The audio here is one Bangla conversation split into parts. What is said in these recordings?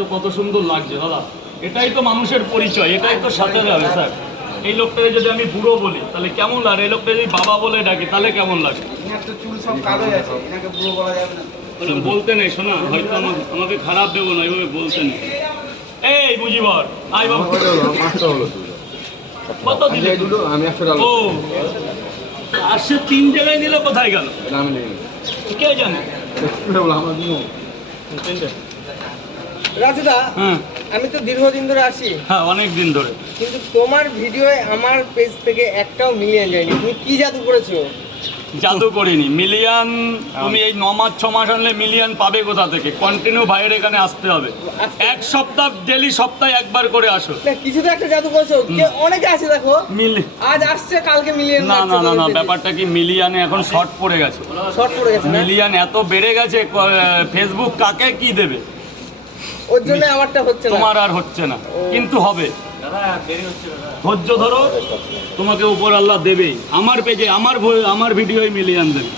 তো কত সুন্দর লাগছে দাদা। এটাই তো মানুষের পরিচয়, এটাই তো সাথে যাবে স্যার। এই লোকটাকে যদি আমি বুড়ো বলি তাহলে কেমন লাগে, এই লোকটা যদি বাবা বলে ডাকি তাহলে কেমন লাগে? বলতে নেই শোনা, হয়তো আমাকে খারাপ দেবো না, এইভাবে বলতে নেই। এই বুঝিবার আই বাবা কত দিলে? ও আর সে 3 জায়গায় নিলে কোথায় গেল কে জানে? রাজুদা, হ্যাঁ আমি তো দীর্ঘদিন ধরে আসি। হ্যাঁ অনেক দিন ধরে, কিন্তু তোমার ভিডিওয়ে আমার পেজ থেকে একটাও মিলিয়ন যায়নি। তুমি কি জাদু করেছো? জাদু করিনি। মিলিয়ন তুমি এই 9 মাস 6 মাস আনলে মিলিয়ন পাবে কোথা থেকে? কন্টিনিউ বাইরে এখানে আসতে হবে। এক সপ্তাহ ডেলি সপ্তাহে একবার করে আসো। না, কিছু তো একটা জাদু করেছো। অনেকে আছে দেখো, আজ আসছে কালকে মিলিয়ন। না না না না, ব্যাপারটা কি মিলিয়নে এখন শর্ট পড়ে গেছে। শর্ট পড়ে গেছে, মিলিয়ন এত বেড়ে গেছে, ফেসবুক কাকে কি দেবে? ওর জন্য আমারটা হচ্ছে না। তোমার আর হচ্ছে না, কিন্তু হবে। ধৈর্য ধরো, তোমাকে উপর আল্লাহ দেবেই। আমার পেজে আমার ভিডিওই মিলিয়ন দেবে।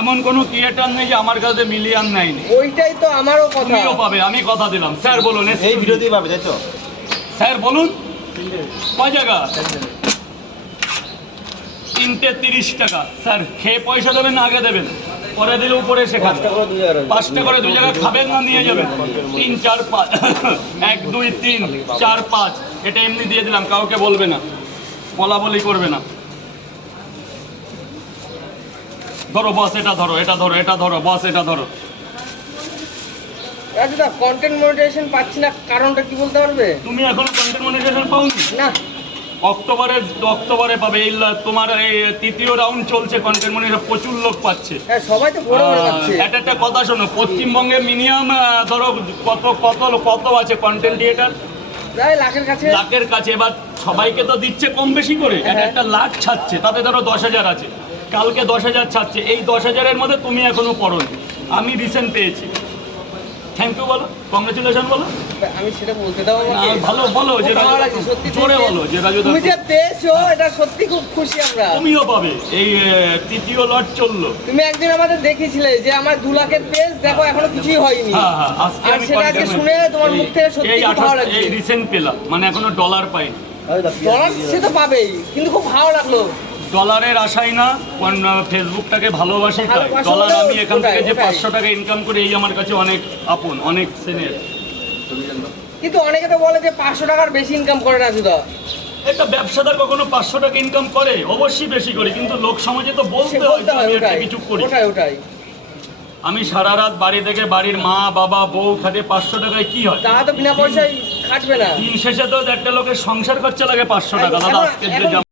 এমন কোনো ক্রিয়েটার নেই যে আমার কাছে মিলিয়ন নেয়নি। ওইটাই তো আমারও কথা। তুমিও পাবে, আমি কথা দিলাম। স্যার বলুন, এই ভিডিও দিয়ে পাবে, তাই তো? স্যার বলুন কয় জায়গা? 3টে 30 টাকা। স্যার খেয়ে পয়সা দেবেন না আগে দেবেন? পরে দিলে উপরে এসে খাবেন। 5টা করে 2 জায়গা খাবেন না নিয়ে যাবেন? 3 4 5 1 2 3 4 5 এটা এমনি দিয়ে দিলাম, কাউকে বলবে না, বলা বলি করবে না। ধরো বস, এটা ধরো, এটা ধরো, এটা ধরো বস, এটা ধরো। রাজুদা, কন্টেন্ট মনিটাইজেশন পাচ্ছি না, কারণটা কি বলতে পারবে? তুমি এখনো কন্টেন্ট মনিটাইজেশন পাওনি? না, অক্টোবরে পাবে। এই তোমার এই 3য় রাউন্ড চলছে কন্টেন্ট মনিটাইজেশন, প্রচুর লোক পাচ্ছে। হ্যাঁ, সবাই তো ভরে ভরে পাচ্ছে। একটা কথা শোনো, পশ্চিমবঙ্গে মিনিমাম ধরো কত আছে কন্টেন্ট ক্রিয়েটার? প্রায় লাখের কাছে। লাখের কাছে। এবার সবাইকে তো দিচ্ছে কম বেশি করে, একটা লাখ ছাড়ছে, তাতে ধরো 10,000 আছে, কালকে 10,000 ছাড়ছে। এই 10,000-এর মধ্যে তুমি এখনো পড়োনি, আমি রিসেন্ট পেয়েছি। থ্যাংক ইউ বলো, কংগ্রেচুলেশন বলো। আমি সেটা বলতে দাও আমাকে। ভালো বলো, যে জোরে বলো, যে রাজু তুমি যে পেয়েছো এটা সত্যি খুব খুশি আমরা। তুমিও পাবে। এই 3য় লট চললো। তুমি একদিন আমাদের দেখিয়েছিলে যে আমার 2 লাখের পেজ, দেখো এখনো কিছুই হয়নি। হ্যাঁ হ্যাঁ, আজকে আর আমি সেটা আজকে শুনে তোমার মুখ থেকে সত্যি এই খুব ভালো লাগছে। এই রিসেন্ট পেলাম, মানে এখনো ডলার পাইনি। ডলার সে তো পাবেই, কিন্তু খুব ভালো লাগলো। ডলারের আশাই না, ফেসবুকটাকে ভালোবাসি তাই। ডলার আমি এখান থেকে যে 500 টাকা ইনকাম করি, এই আমার কাছে অনেক আপন, অনেক সেনের। কিন্তু অনেকে তো বলে যে 500 টাকার বেশি ইনকাম করে না। জুদা, একটা ব্যবসাদার কখনো 500 টাকা ইনকাম করে? অবশ্যই বেশি করে, কিন্তু লোক সমাজে তো বলতে হয় যে আমি একটা কিছু করি। ওটাই। আমি সারা রাত বাড়ি থেকে, বাড়ির মা বাবা বউ খাটে, 500 টাকায় কি হয়? তা তো বিনা পয়সায় খাটবে না। দিন শেষে তো একটা লোকের সংসার খরচা লাগে 500 টাকা। দাদা আজকে